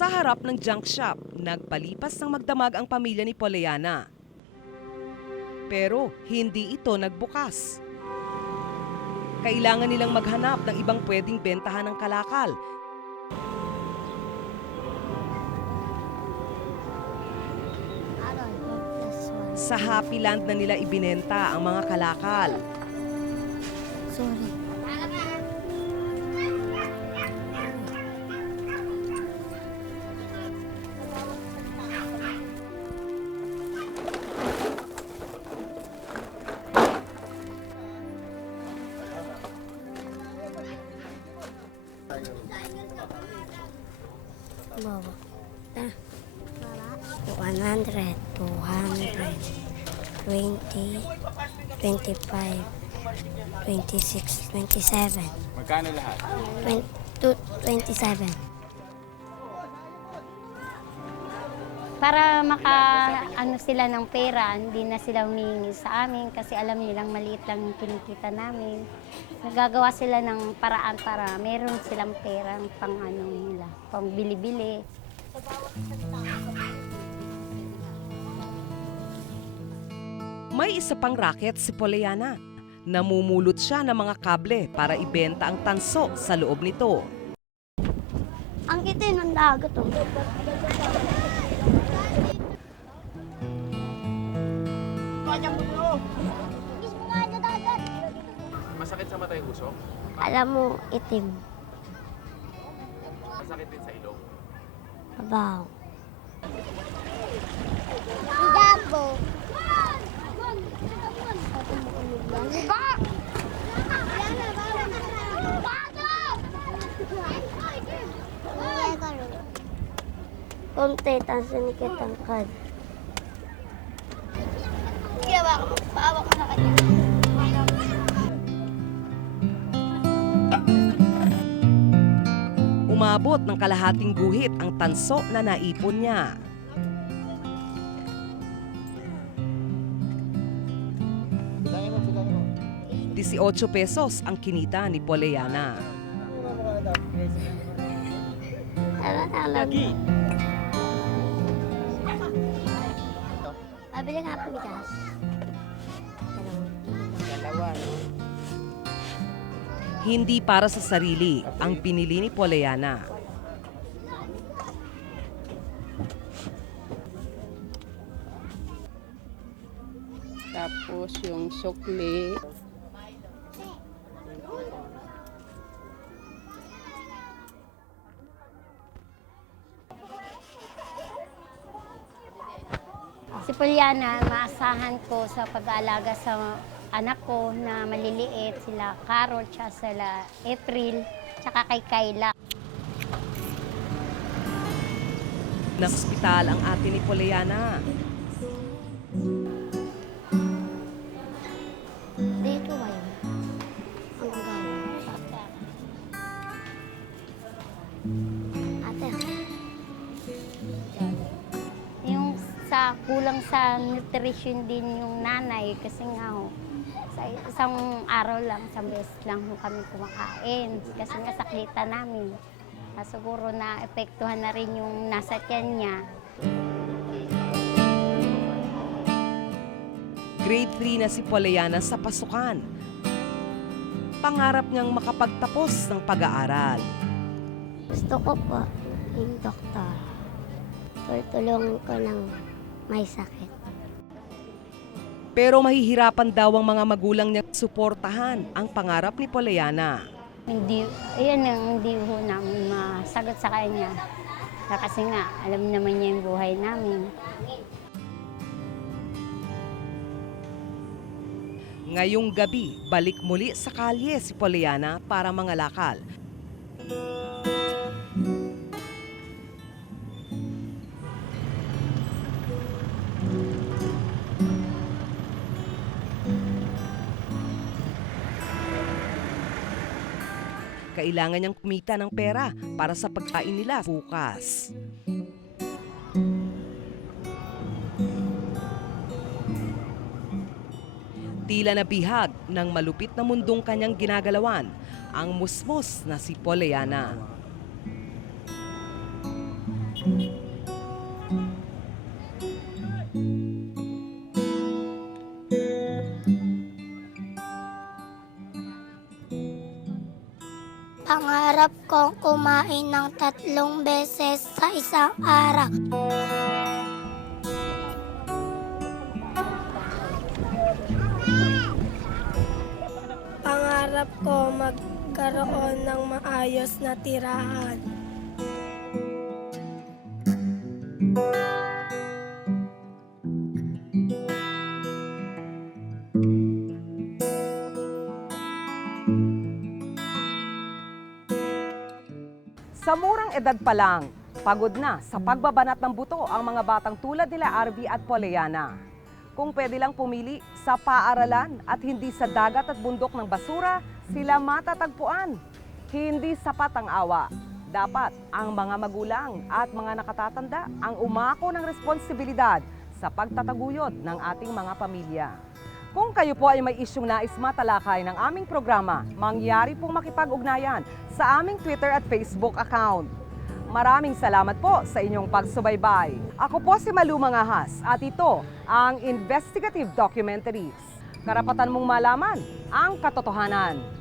Sa harap ng junk shop, nagpalipas ng magdamag ang pamilya ni Polleyana. Pero hindi ito nagbukas. Kailangan nilang maghanap ng ibang pwedeng bentahan ng kalakal. Sa Happy Land na nila ibinenta ang mga kalakal. Sorry. Bawa. 100, 200, 20, 25, 26, 27. Magkano lahat? 27. Para ano sila ng pera, hindi na sila humingi sa amin kasi alam nilang maliit lang yung kinikita namin. Nagagawa sila ng paraan para meron silang pera pang ano nila, pang bili-bili. May isa pang racket si Polleyana. Namumulot siya ng mga kable para ibenta ang tanso sa loob nito. Ang itim ng dagat oh. Masakit sa mata yung usok? Alam mo, itim. Masakit din sa ilong? Abaw. Dabo. Konti, tanso ni Ketangkad. Paawa ka na kanya. Umabot ng kalahating guhit ang tanso na naipon niya. ₱18 ang kinita ni Polleyana. Lagi. Pabili nga po bigas. Dalawa. Hindi para sa sarili ang pinili ni Polleyana. Tapos yung sukli. Si Polleyana, maasahan ko sa pag-aalaga sa anak ko na maliliit, sila Carol, tsaka sila April, tsaka kay Kayla. Ng ospital ang ate ni Polleyana. Dito ba yun? Ang galing. Ate. Yung sa kulang sa nutrition din yung nanay kasi nga ho, sa isang araw lang, isang beses lang ho kami kumakain kasi nga saklita namin. Siguro na epektuhan na rin yung nasa tiyan niya. Grade 3 na si Polleyana sa pasukan. Pangarap niyang makapagtapos ng pag-aaral. Gusto ko po yung doktor. Tulungan ko ng may sakit. Pero mahihirapan daw ang mga magulang niyang suportahan ang pangarap ni Polleyana. Ayan ang hindi ho namin masagot sa kanya. Kasi nga, alam naman niya yung buhay namin. Ngayong gabi, balik muli sa kalye si Polleyana para mangalakal. Kailangan niyang kumita ng pera para sa pagkain nila bukas. Tila nabihag ng malupit na mundong kanyang ginagalawan ang musmos na si Polleyana. Pangarap kong kumain ng 3 beses sa isang araw. Pangarap ko magkaroon ng maayos na tirahan. Sa murang edad pa lang, pagod na sa pagbabanat ng buto ang mga batang tulad nila Arvi at Pollyanna. Kung pwede lang pumili sa paaralan at hindi sa dagat at bundok ng basura, sila matatagpuan. Hindi sapat ang awa. Dapat ang mga magulang at mga nakatatanda ang umako ng responsibilidad sa pagtataguyod ng ating mga pamilya. Kung kayo po ay may isyong nais matalakay ng aming programa, mangyari pong makipag-ugnayan sa aming Twitter at Facebook account. Maraming salamat po sa inyong pagsubaybay. Ako po si Malu Mangahas at ito ang Investigative Documentaries. Karapatan mong malaman ang katotohanan.